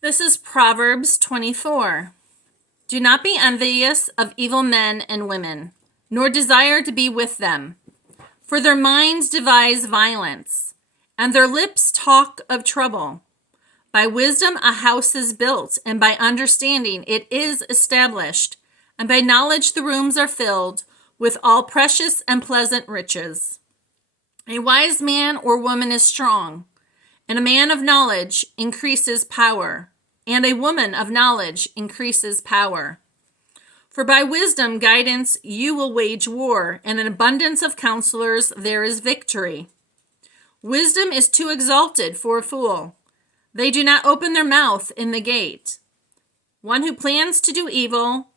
This is Proverbs 24. Do not be envious of evil men and women, nor desire to be with them. For their minds devise violence, and their lips talk of trouble. By wisdom a house is built, and by understanding it is established, and by knowledge the rooms are filled with all precious and pleasant riches. A wise man or woman is strong, and a man of knowledge increases power, and a woman of knowledge increases power. For by wisdom guidance you will wage war, and an abundance of counselors there is victory. Wisdom is too exalted for a fool. They do not open their mouth in the gate. One who plans to do evil,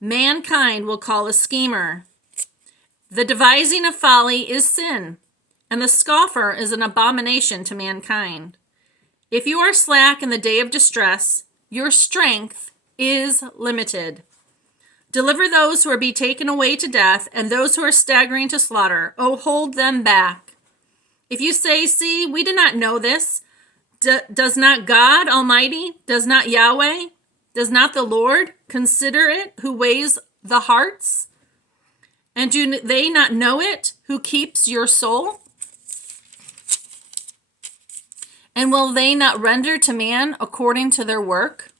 mankind will call a schemer. The devising of folly is sin, and the scoffer is an abomination to mankind. If you are slack in the day of distress, your strength is limited. Deliver those who are be taken away to death, and those who are staggering to slaughter. Oh, hold them back. If you say, see, we did not know this, does not God Almighty, does not Yahweh, does not the Lord consider it who weighs the hearts? And do they not know it who keeps your soul? And will they not render to man according to their work?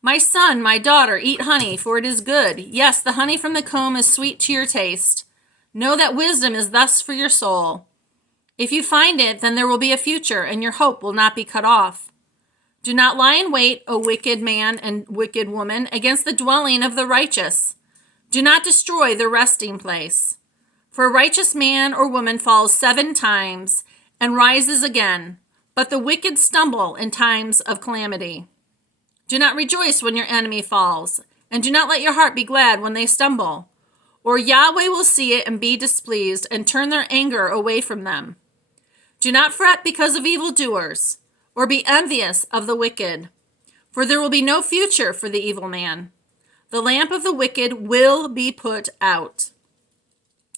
My son, my daughter, eat honey, for it is good. Yes, the honey from the comb is sweet to your taste. Know that wisdom is thus for your soul. If you find it, then there will be a future, and your hope will not be cut off. Do not lie in wait, O wicked man and wicked woman, against the dwelling of the righteous. Do not destroy the resting place. For a righteous man or woman falls 7 times and rises again, but the wicked stumble in times of calamity. Do not rejoice when your enemy falls, and do not let your heart be glad when they stumble. Or Yahweh will see it and be displeased, and turn their anger away from them. Do not fret because of evildoers, or be envious of the wicked, for there will be no future for the evil man. The lamp of the wicked will be put out.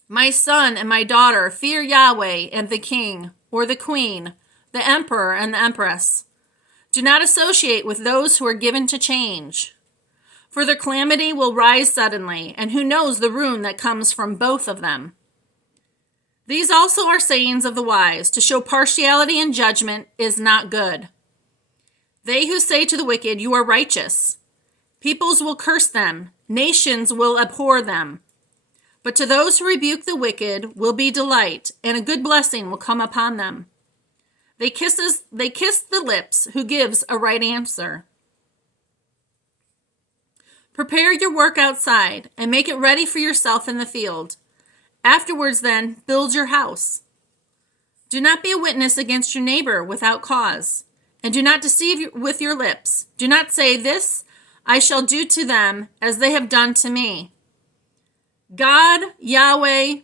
My son and my daughter, fear Yahweh and the king, or the queen, the emperor and the empress. Do not associate with those who are given to change, for their calamity will rise suddenly, and who knows the ruin that comes from both of them. These also are sayings of the wise. To show partiality in judgment is not good. They who say to the wicked, you are righteous. Peoples will curse them. Nations will abhor them. But to those who rebuke the wicked will be delight, and a good blessing will come upon them. They kiss the lips who gives a right answer. Prepare your work outside, and make it ready for yourself in the field. Afterwards, then, build your house. Do not be a witness against your neighbor without cause, and do not deceive with your lips. Do not say, this I shall do to them as they have done to me. God, Yahweh,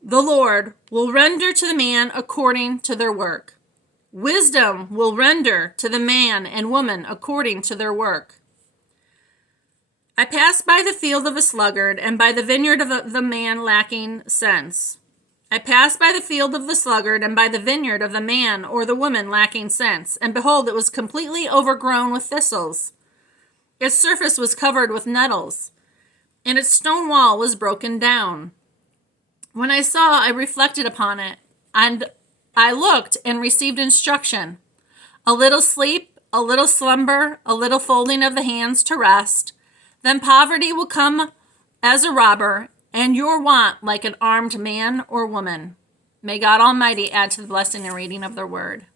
the Lord, will render to the man according to their work. Wisdom will render to the man and woman according to their work. I passed by the field of a sluggard, and by the vineyard of the man lacking sense. I passed by the field of the sluggard, and by the vineyard of the man or the woman lacking sense. And behold, it was completely overgrown with thistles. Its surface was covered with nettles, and its stone wall was broken down. When I saw, I reflected upon it, and I looked and received instruction. A little sleep, a little slumber, a little folding of the hands to rest. Then poverty will come as a robber, and your want like an armed man or woman. May God Almighty add to the blessing and reading of their word.